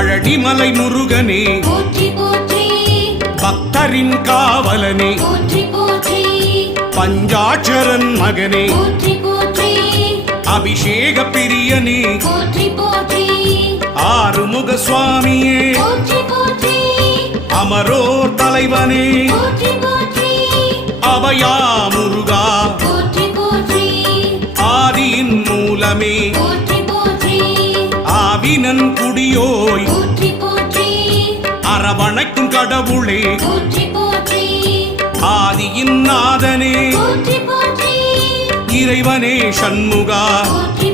பழனிமலை முருகனே போற்றி போற்றி பக்தரின் காவலனே போற்றி போற்றி பஞ்சாட்சரன் மகனே போற்றி போற்றி அபிஷேக பிரியனே போற்றி போற்றி ஆறுமுக சுவாமியே போற்றி போற்றி அமரோர் தலைவனே போற்றி போற்றி அபயா முருகா போற்றி போற்றி ஆதியின் மூலமே போற்றி போற்றி ஆவினன் குடியோய் போற்றி போற்றி அரவணைக்கும் கடவுளே போற்றி போற்றி ஆதியின் நாதனே போற்றி போற்றி இறைவனே சண்முகா போற்றி